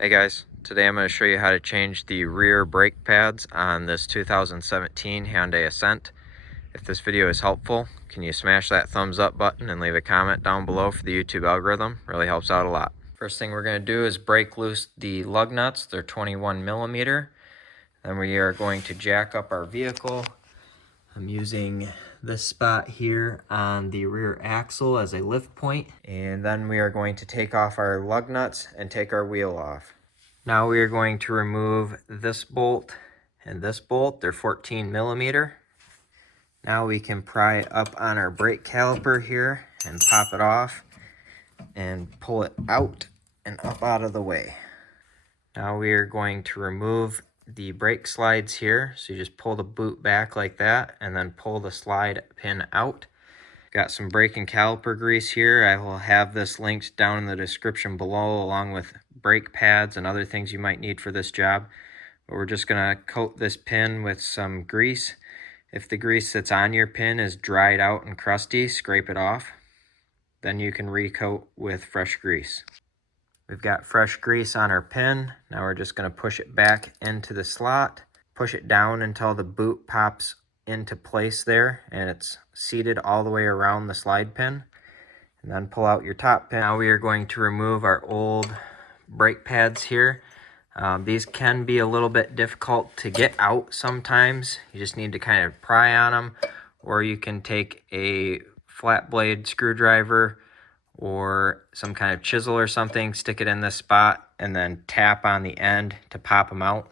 Hey guys, today I'm going to show you how to change the rear brake pads on this 2017 Hyundai Accent. If this video is helpful, can you smash that thumbs up button and leave a comment down below for the YouTube algorithm? Really helps out a lot. First thing we're going to do is break loose the lug nuts. They're 21 millimeter. Then we are going to jack up our vehicle. I'm using this spot here on the rear axle as a lift point, and then we are going to take off our lug nuts and take our wheel off. Now we are going to remove this bolt and this bolt. They're 14 millimeter. Now we can pry up on our brake caliper here and pop it off and pull it out and up out of the way. Now we are going to remove the brake slides here. So you just pull the boot back like that and then pull the slide pin out. Got some brake and caliper grease here. I will have this linked down in the description below, along with brake pads and other things you might need for this job. But we're just gonna coat this pin with some grease. If the grease that's on your pin is dried out and crusty, scrape it off. Then you can recoat with fresh grease. We've got fresh grease on our pin. Now we're just going to push it back into the slot, push it down until the boot pops into place there and it's seated all the way around the slide pin, and then pull out your top pin. Now we are going to remove our old brake pads here. These can be a little bit difficult to get out sometimes. You just need to kind of pry on them, or you can take a flat blade screwdriver or some kind of chisel or something, stick it in this spot, and then tap on the end to pop them out.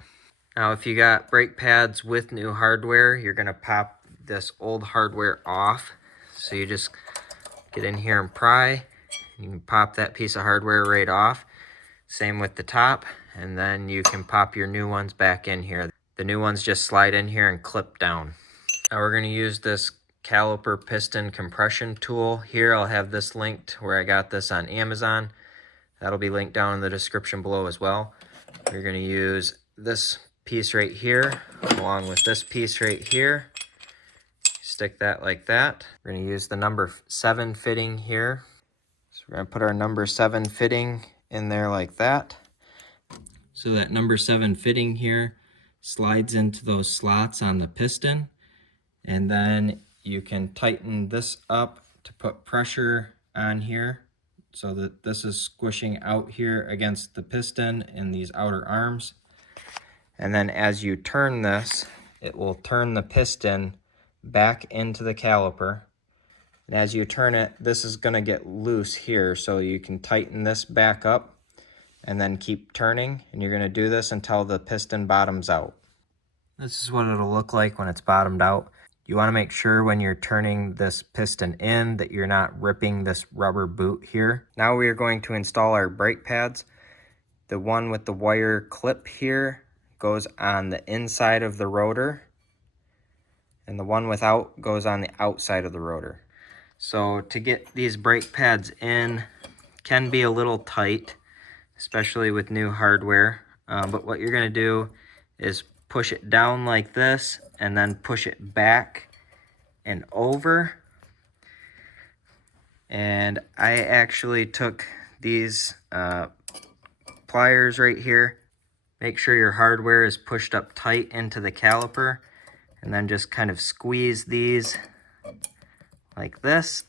Now, if you got brake pads with new hardware, you're gonna pop this old hardware off. So you just get in here and pry. You can pop that piece of hardware right off. Same with the top, and then you can pop your new ones back in here. The new ones just slide in here and clip down. Now we're gonna use this Caliper piston compression tool here. I'll have this linked where I got this on Amazon. That'll be linked down in the description below as well. We're going to use this piece right here along with this piece right here. Stick that like that. We're going to use the number 7 fitting here. So we're going to put our number 7 fitting in there like that. So that number 7 fitting here slides into those slots on the piston, and then you can tighten this up to put pressure on here so that this is squishing out here against the piston in these outer arms. And then as you turn this, it will turn the piston back into the caliper. And as you turn it, this is going to get loose here, so you can tighten this back up and then keep turning. And you're going to do this until the piston bottoms out. This is what it'll look like when it's bottomed out. You want to make sure when you're turning this piston in that you're not ripping this rubber boot here. Now we are going to install our brake pads. The one with the wire clip here goes on the inside of the rotor, and the one without goes on the outside of the rotor. So to get these brake pads in can be a little tight, especially with new hardware. But what you're going to do is push it down like this and then push it back and over. And I actually took these pliers right here. Make sure your hardware is pushed up tight into the caliper, and then just kind of squeeze these like this,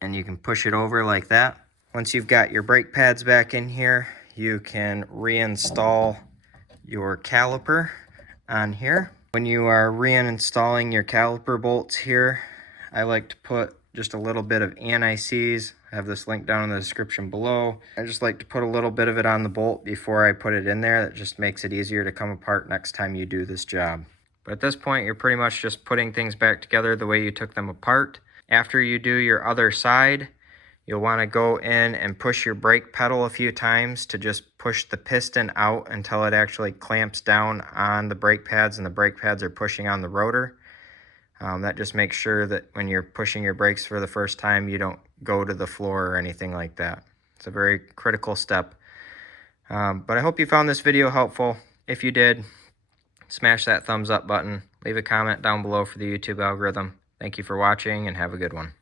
and you can push it over like that. Once you've got your brake pads back in here, you can reinstall your caliper on here. When you are reinstalling your caliper bolts here, I like to put just a little bit of anti-seize. I have this link down in the description below. I just like to put a little bit of it on the bolt before I put it in there. That just makes it easier to come apart next time you do this job. But at this point, you're pretty much just putting things back together the way you took them apart. After you do your other side, you'll want to go in and push your brake pedal a few times to just push the piston out until it actually clamps down on the brake pads and the brake pads are pushing on the rotor. That just makes sure that when you're pushing your brakes for the first time, you don't go to the floor or anything like that. It's a very critical step. But I hope you found this video helpful. If you did, smash that thumbs up button. Leave a comment down below for the YouTube algorithm. Thank you for watching and have a good one.